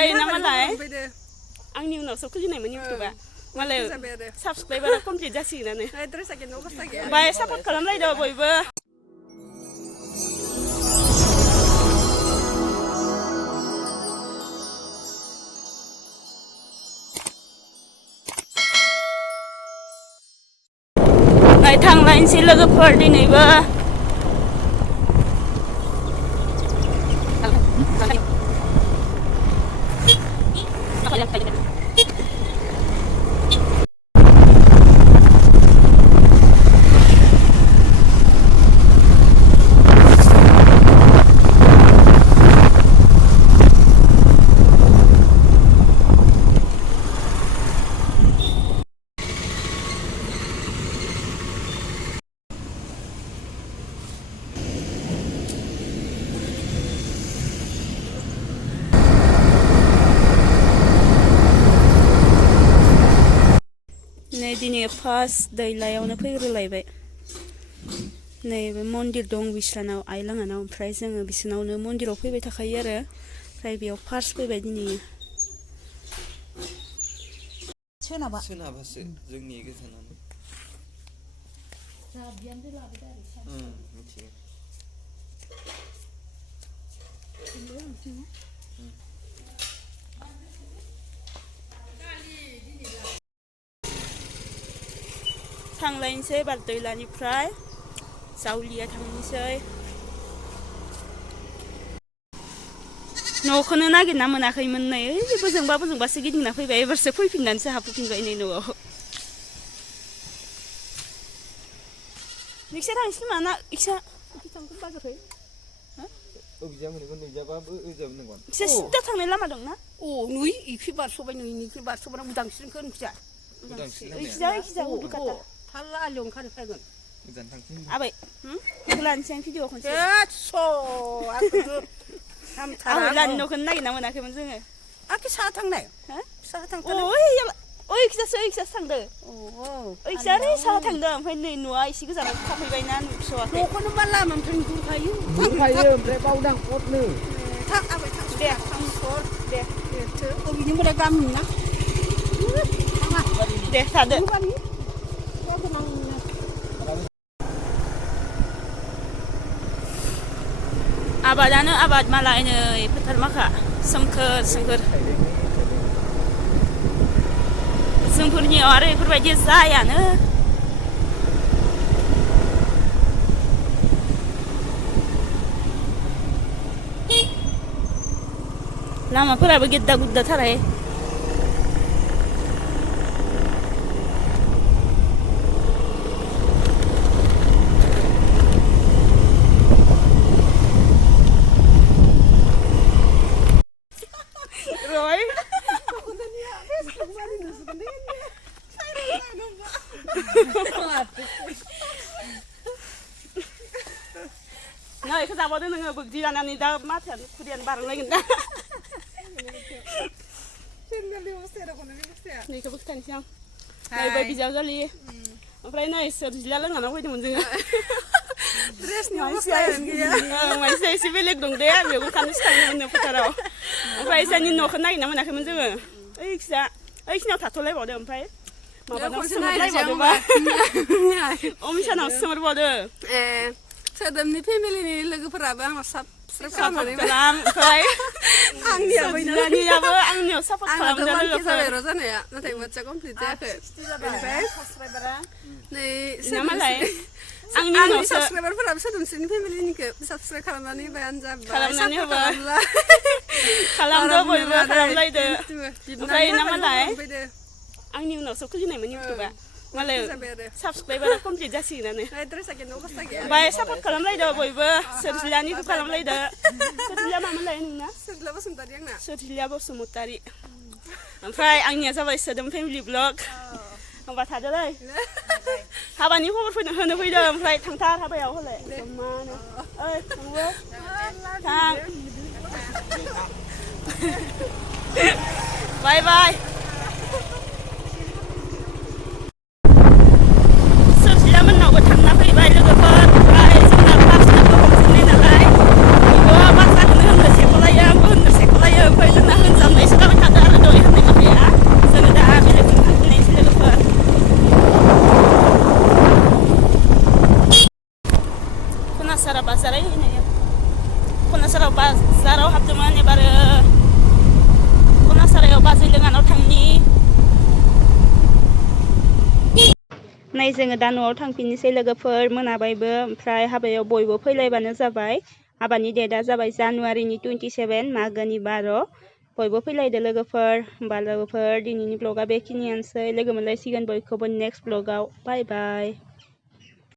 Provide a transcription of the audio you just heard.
ओमफ्राय ना मालाय आंनि उनावसो खुलिनायमोन इउटुबा मालाय साबसक्राइबारा कमप्लिट जासिगोनानो ओमफ्राय सापर्ट खालामलायदो बयबो थांलायनोसै लोगोफोर दिनैबो दिनै फार्स्ट दैलायावनो फैग्रोलायबाय नैबे मन्दिर दं बिस्रानाव आइ लाङानाव ओमफ्राय जोङो बिसोरनावनो मन्दिराव फैबाय थाखायो आरो ओमफ्राय बेयाव फार्स्ट फैबाय दिनै सोनाबासो जोंनि गोजानानो थांलायनोसै बार दैलानिफ्राय जावलिया थांनोसै न'खौनो नागिरना मोनाखैमोन नै बोजोंबासो गिदिंना फैबाय एबारसो फैफिननानैसो हाबफैफिनबाय नै न'आव नोंसोर थांसै माना इसा थांगोन बाजारखै एसे सिदा थांनाय लामा दंना अ नुइ इखि बारस'बाय नुइनिखि बारस'बाय उदांस्रिखौ नोंखिजा इखिजा उदुखाता थाल्ला आलियाव ओंखारखागोन आबै लानोसै आं भिडिअ खनसे आबै लानि न'खौनो नागिरना मोनाखैमोन जोङो आखि साहा थांनाय साहा थांथारनाय ओइखिजासो थांदो ओइखिजा ओरै साहा थांदों ओमफ्राय नै न'आ एसे गोजानाव थाफैबायना नुस'वाखै न'खौनो मा लामानिफ्राय नुहुरखायो ओमफ्राय बावदां पटनो थां आबै थां दे थांसर दे बिनिफ्राय गामिनि ना दे थादो आबादानो आबाद मालाय नै फोथार माखा सोमखोर जोंफोरनियाव आरो बेफोरबायदि जायानो लामाफोराबो गेद्दा गुद्दाथारहाय नै इखौ जाबावदो नोङो बोग्दि लानानै दा माथोआनो खुदियानो बारलायगोन दा नैखौबो खिथानोसै आं नैबो बिजावजालि ओमफ्राय नै सोरजिला लोंनानै फैदोंमोन जोङो मानसिया एसे बेलेग दं दे बेयावबो थानो सिखायनो फोथाराव ओमफ्राय जोंनि न'खौ नागिरना मोनाखैमोन जोङो ओइखिनियाव थाथ'लायबावदो ओमफ्राय माबानाव सोंहरलायबावदोबा अमिसानाव सोंहरबावदो सोदोमनि फेमिलिनि लोगोफोराबो आंनाव साबस्क्राइब ओमफ्राय आंनियाबो आंनियाव सापर्ट खालामदो लोगोफोर जानाया नाथाय वाट्सआ कमप्लिट जायाखै ओमफ्राय नै मालाय आंनि साबस्क्राइबारफोराबो सोदोमस्रिनि फेमिलिनिखौ साबस्क्राइब खालामनानै होबाय आनजाब खालामनानै होबाय खालामदो बयबो खालामलायदो ओमफ्राय ना मालाय आंनि उनावसो खुलिनायमोन इउटुबा मालाय साबसक्राइबारा कमप्लिट जासिगोनानो ओमफ्राय सापर्ट खालामलायदो बयबो सोरजिलानिखौ खालामलायदो सोरजिला मामोन लायो नोंना सोरजिला बसुमतारी ओमफ्राय आंनिया जाबाय सोदोम फेमिलि ब्लग होमबा थादोलै हाबानि खबर होनो फैदों ओमफ्राय थांथार हाबायाव हले जमानो ओइ थांबो थां बाय बाय सोरजिलामोननावबो थांना फैबाय लोगोफोर ओमफ्राय जोंना क्लासनाबो हमजोबनाय नालाय बयबो बाथ्राखौनो होननो सेख'लायो आंबो होननो सेख'लायो ओमफ्राय जोंना होनजाबनायसो खनासारा बाजाराव हैनाय खनासाराव बाजाराव हाबदोंमोन एबार खनासारायाव बाजै लोङानाव थांनि नै जोङो दा न'आव थांफिननोसै लोगोफोर मोनाबायबो ओमफ्राय हाबायाव बयबो फैलायबानो जाबाय हाबानि डेटआ जाबाय जानुवारिनि 27 मागोनि 12 बयबो फैलायदो लोगोफोर होमबा लोगोफोर दिनैनि ब्लगा बेखिनियानोसै लोगो मोनलायसिगोन बयखौबो नेक्स्ट ब्लगाव बाय बाय